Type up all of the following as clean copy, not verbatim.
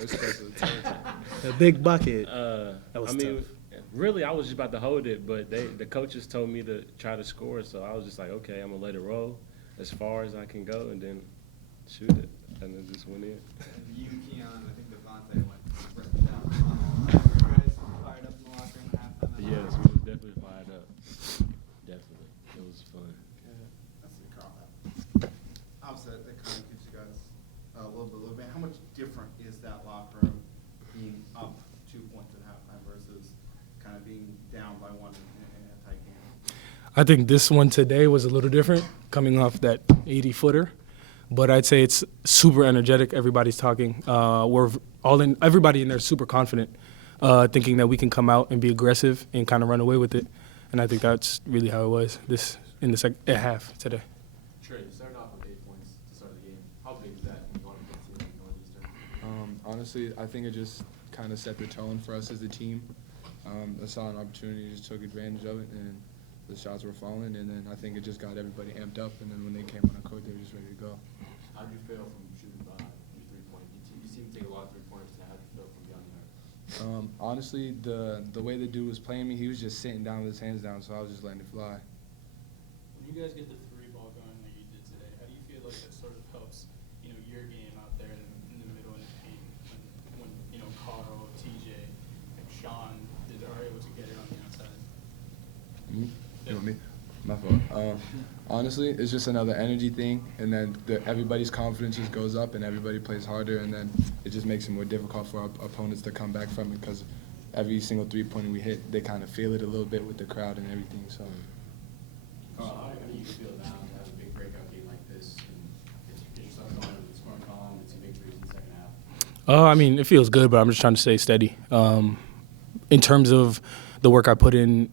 Espresso detergent. A big bucket. That was tough. Really, I was just about to hold it, but the coaches told me to try to score, so I was just like, okay, I'm gonna let it roll as far as I can go, and then shoot it, and then just went in. And you, Keon, I think Devontae went right down the tunnel. You guys fired up in the locker room at halftime? Yes, we was definitely fired up. Definitely, it was fun. That's the Carl. Obviously, that kind of gives you guys a little bit. How much different is that locker room being up 2 points at halftime versus kind of being down by one in a tight game? I think this one today was a little different, coming off that 80-footer. But I'd say it's super energetic. Everybody's talking. We're all in. Everybody in there is super confident, thinking that we can come out and be aggressive and kind of run away with it. And I think that's really how it was at half today. Tre, you started off with 8 points to start the game. How big is that when you want to get to Northeastern? Honestly, I think it just kind of set the tone for us as a team. I saw an opportunity, just took advantage of it, and the shots were falling. And then I think it just got everybody amped up. And then when they came on the court, they were just ready to go. How did you feel from shooting your 3-point? You seem to take a lot of 3-pointers today. How did you feel from beyond the arc? Honestly, the way the dude was playing me, he was just sitting down with his hands down, so I was just letting it fly. When you guys get the 3-ball going like you did today, how do you feel like that sort of helps, your game out there in the middle and the paint when Carl, TJ, and Sean are able to get it on the outside? Me? You want me? My fault. Honestly, it's just another energy thing, and then everybody's confidence just goes up, and everybody plays harder, and then it just makes it more difficult for our opponents to come back from it because every single 3-pointer we hit, they kind of feel it a little bit with the crowd and everything. So. How do you feel now to have a big breakout game like this and get yourself going with the scoring column and 2 big threes in the second half? It feels good, but I'm just trying to stay steady. In terms of the work I put in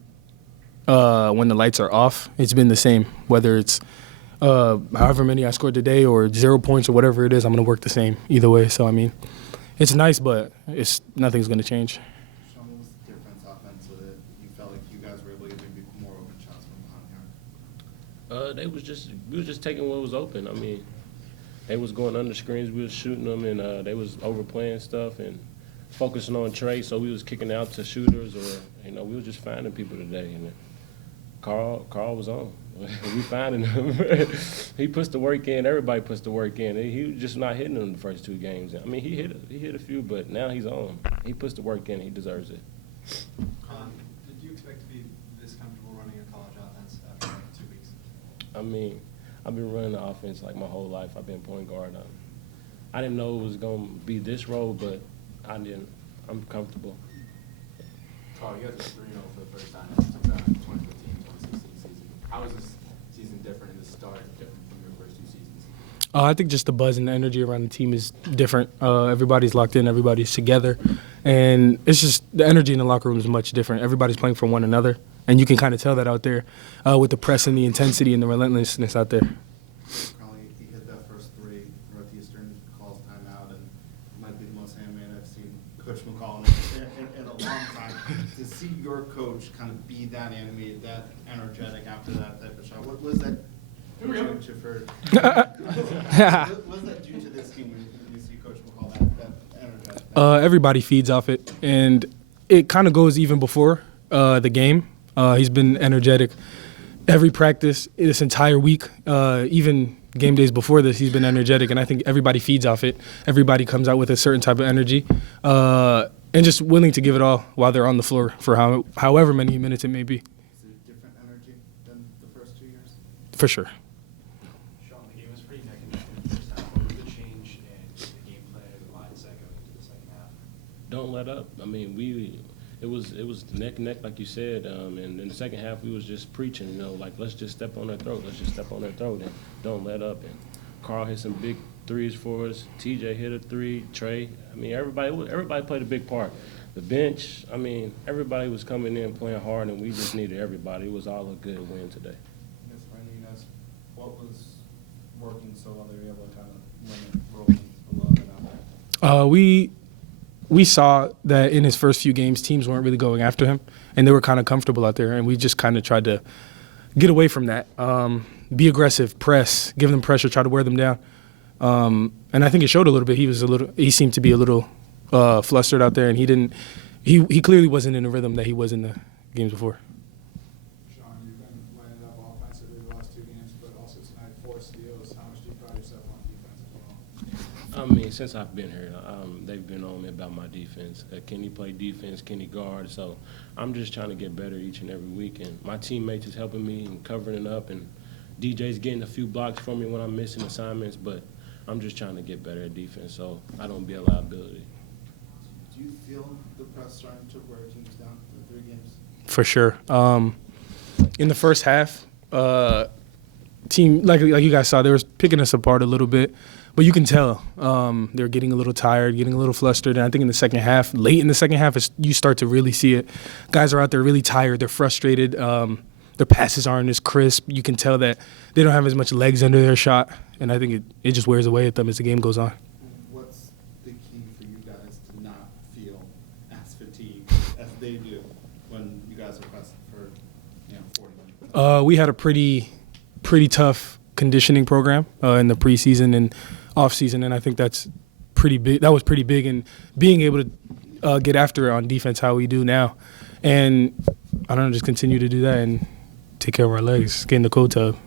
when the lights are off, it's been the same. Whether it's however many I scored today or 0 points or whatever it is, I'm going to work the same either way. So, it's nice, but nothing's going to change. Sean, what was the difference offensively that you felt like you guys were able to get maybe more open shots from behind the arc? We was just taking what was open. They was going under screens, we was shooting them, and they was overplaying stuff and focusing on Tre, so we was kicking out to shooters, or we was just finding people today. And Carl was on. We finding him. He puts the work in. Everybody puts the work in. He was just not hitting them the first 2 games. He hit a few, but now he's on. He puts the work in. He deserves it. Did you expect to be this comfortable running a college offense after 2 weeks? I've been running the offense like my whole life. I've been point guard. I didn't know it was going to be this role, but I didn't. I'm comfortable. Carl, you guys are 3-0 for the first time since 2015-2016 season. How is this season different in the start, different from your first 2 seasons? I think just the buzz and the energy around the team is different. Everybody's locked in. Everybody's together. And it's just the energy in the locker room is much different. Everybody's playing for one another. And you can kind of tell that out there with the press and the intensity and the relentlessness out there. Carl, he hit that first 3. Northeastern calls timeout, and might be the most hand-man I've seen Coach McCall in a long time. To see your coach kind of be that animated, that energetic after that type of shot, what was that due to for? What was that due to this team when you see Coach McCall that energetic? Everybody feeds off it, and it kind of goes even before the game. He's been energetic every practice this entire week, even game days before this, he's been energetic, and I think everybody feeds off it. Everybody comes out with a certain type of energy and just willing to give it all while they're on the floor for however many minutes it may be. Is it a different energy than the first 2 years? For sure. Sean, the game was pretty neck and neck in the first half. What was the change in the game plan or the mindset going into the second half? Don't let up. It was neck and neck, like you said, and in the second half we was just preaching, like let's just step on their throat, and don't let up. And Carl hit some big threes for us. TJ hit a 3. Tre. Everybody played a big part. The bench. Everybody was coming in playing hard, and we just needed everybody. It was all a good win today. Yes, finally, you guys, what was working so well they were able to kind of win it, rolling a little bit out there? We saw that in his first few games, teams weren't really going after him, and they were kind of comfortable out there, and we just kind of tried to get away from that. Be aggressive, press, give them pressure, try to wear them down. And I think it showed a little bit. He seemed to be a little flustered out there, and he clearly wasn't in the rhythm that he was in the games before. Sean, you've been lining up offensively the last 2 games, but also tonight 4 steals. How much do you pride yourself on defense as well? I mean, since I've been here, they've been on me about my defense. Can he play defense? Can he guard? So I'm just trying to get better each and every week. And my teammates is helping me and covering it up. And DJ's getting a few blocks for me when I'm missing assignments. But I'm just trying to get better at defense so I don't be a liability. Do you feel the press starting to wear teams down for 3 games? For sure. In the first half, team like you guys saw, they were picking us apart a little bit, but you can tell they're getting a little tired, getting a little flustered. And I think in the second half, late in the second half, you start to really see it. Guys are out there really tired. They're frustrated. Their passes aren't as crisp. You can tell that they don't have as much legs under their shot, and I think it just wears away at them as the game goes on. What's the key for you guys to not feel as fatigued as they do when you guys are pressing for 40 minutes? We had a pretty tough conditioning program in the preseason and off-season, and I think that's pretty big. That was pretty big in being able to get after it on defense how we do now. And I don't know, just continue to do that and take care of our legs, get in the cold tub.